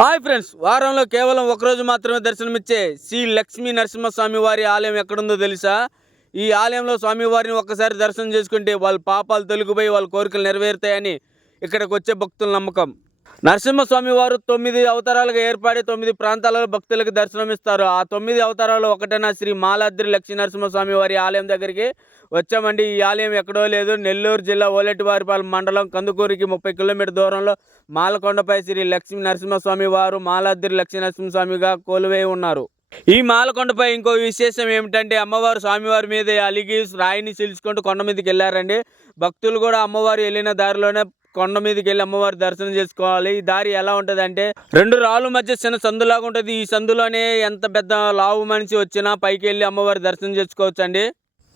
Hi friends వారంలో కేవలం ఒకరోజు మాత్రమే దర్శనమిచ్చే శ్రీ లక్ష్మీ నరసింహస్వామి వారి ఆలయం ఎక్కడుందో తెలుసా? ఈ ఆలయంలో స్వామివారిని ఒక్కసారి దర్శనం చేసుకుంటే వాళ్ళ పాపాలు తొలగిపోయి వాళ్ళ కోరికలు నెరవేరుతాయని ఇక్కడికి వచ్చే భక్తుల నమ్మకం. నరసింహస్వామి వారు తొమ్మిది అవతారాలుగా ఏర్పడి తొమ్మిది ప్రాంతాలలో భక్తులకు దర్శనమిస్తారు. ఆ తొమ్మిది అవతారాలు ఒకటైన శ్రీ మాలాద్రి లక్ష్మీ నరసింహస్వామి వారి ఆలయం దగ్గరికి వచ్చామండి. ఈ ఆలయం ఎక్కడో లేదు. నెల్లూరు జిల్లా ఓలెటివారిపాలెం మండలం కందుకూరికి ముప్పై కిలోమీటర్ దూరంలో మాలకొండపై శ్రీ లక్ష్మీ నరసింహస్వామి వారు మాలాద్రి లక్ష్మీ నరసింహస్వామిగా కొలువై ఉన్నారు. ఈ మాలకొండపై ఇంకో విశేషం ఏమిటంటే అమ్మవారు స్వామివారి మీద అలిగి రాయిని చీల్చుకుంటూ కొండ మీదకి వెళ్ళారండి. భక్తులు కూడా అమ్మవారు వెళ్ళిన దారిలోనే కొండ మీదకి వెళ్ళి అమ్మవారి దర్శనం చేసుకోవాలి. ఈ దారి ఎలా ఉంటుంది అంటే రెండు రాళ్ళ మధ్య చిన్న సందులాగా ఉంటుంది. ఈ సందులోనే ఎంత పెద్ద లావు మనిషి వచ్చినా పైకి వెళ్ళి అమ్మవారి దర్శనం చేసుకోవచ్చు అండి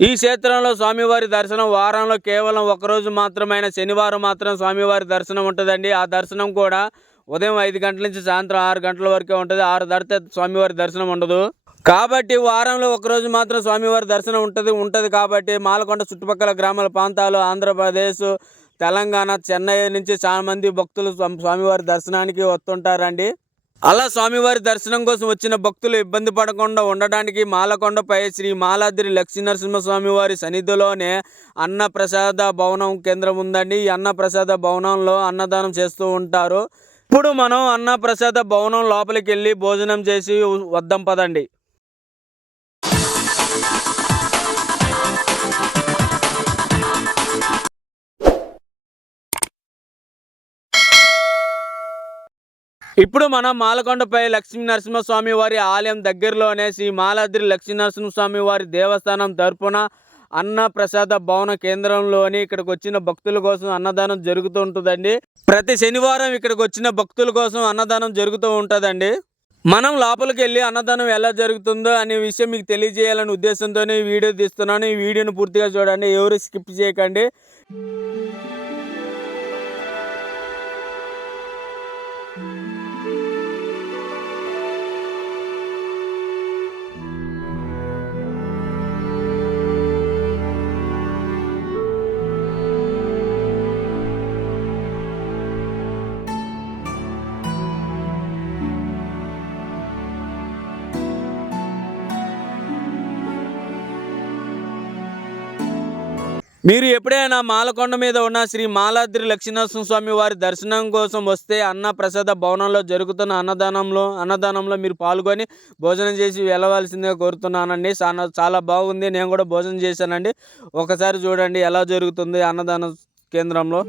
ఈ క్షేత్రంలో స్వామివారి దర్శనం వారంలో కేవలం ఒకరోజు మాత్రమైన శనివారం మాత్రం స్వామివారి దర్శనం ఉంటుందండి. ఆ దర్శనం కూడా ఉదయం ఐదు గంటల నుంచి సాయంత్రం ఆరు గంటల వరకే ఉంటుంది. ఆరు దాటితే స్వామివారి దర్శనం ఉండదు. కాబట్టి వారంలో ఒకరోజు మాత్రం స్వామివారి దర్శనం ఉంటుంది. ఉంటుంది కాబట్టి మాలకొండ చుట్టుపక్కల గ్రామాల ప్రాంతాలు ఆంధ్రప్రదేశ్ తెలంగాణ చెన్నై నుంచి చాలా మంది భక్తులు స్వామివారి దర్శనానికి వస్తుంటారండి. అలా స్వామివారి దర్శనం కోసం వచ్చిన భక్తులు ఇబ్బంది పడకుండా ఉండడానికి మాలకొండపై శ్రీ మాలాద్రి లక్ష్మీ నరసింహస్వామి వారి సన్నిధిలోనే అన్నప్రసాద భవనం కేంద్రం ఉందండి. ఈ అన్నప్రసాద భవనంలో అన్నదానం చేస్తూ ఉంటారు. ఇప్పుడు మనం అన్నప్రసాద భవనం లోపలికి వెళ్ళి భోజనం చేసి వద్దాం పదండి. ఇప్పుడు మనం మాలకొండపై లక్ష్మీ నరసింహస్వామి వారి ఆలయం దగ్గరలోనే శ్రీ మాలాద్రి లక్ష్మీ నరసింహస్వామి వారి దేవస్థానం తరపున అన్న ప్రసాద భవన కేంద్రంలోని ఇక్కడికి వచ్చిన భక్తుల కోసం అన్నదానం జరుగుతూ ఉంటుందండి. ప్రతి శనివారం ఇక్కడికి వచ్చిన భక్తుల కోసం అన్నదానం జరుగుతూ ఉంటుందండి. మనం లోపలికి వెళ్ళి అన్నదానం ఎలా జరుగుతుందో అనే విషయం మీకు తెలియజేయాలనే ఉద్దేశంతోనే ఈ వీడియో తీస్తున్నాను. ఈ వీడియోని పూర్తిగా చూడండి ఎవరు స్కిప్ చేయకండి. మీరు ఎప్పుడైనా మాలకొండ మీద ఉన్న శ్రీ మాలాద్రి లక్ష్మీనరసింహ స్వామి వారి దర్శనం కోసం వస్తే అన్న ప్రసాద భవనంలో జరుగుతున్న అన్నదానంలో అన్నదానంలో మీరు పాల్గొని భోజనం చేసి వెళ్ళవలసిందిగా కోరుతున్నానండి. చాలా చాలా బాగుంది. నేను కూడా భోజనం చేశానండి. ఒకసారి చూడండి ఎలా జరుగుతుంది అన్నదాన కేంద్రంలో.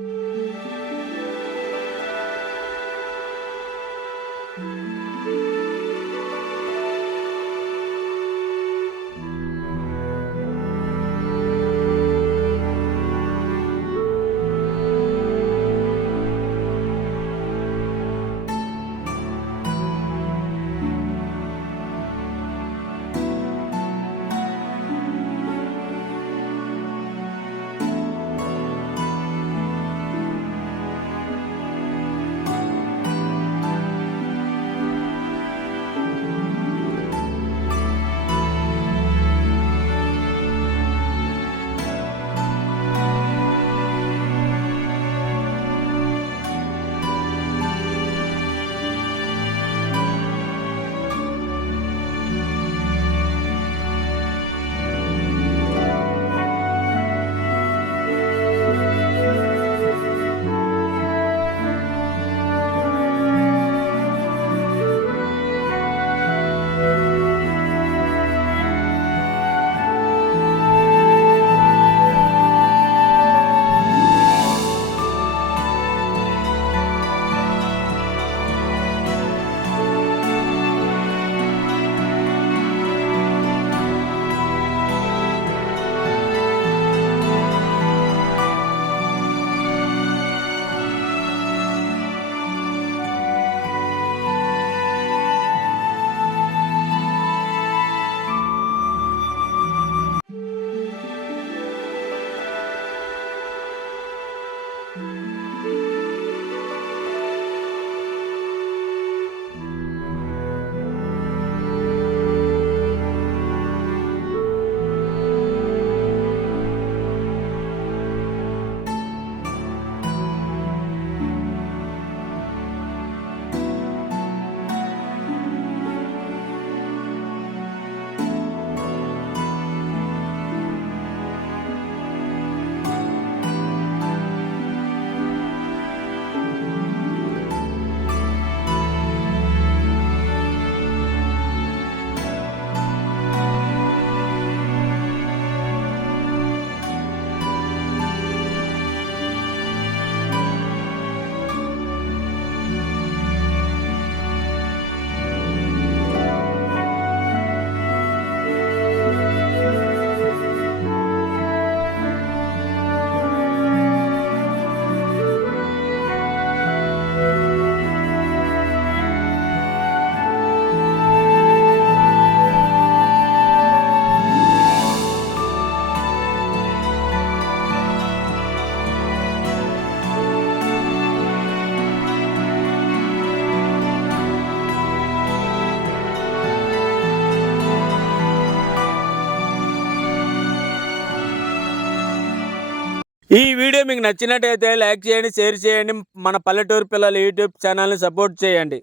ఈ వీడియో మీకు నచ్చినట్టయితే లైక్ చేయండి షేర్ చేయండి. మన పల్లెటూరు పిల్లల యూట్యూబ్ ఛానల్ని సపోర్ట్ చేయండి.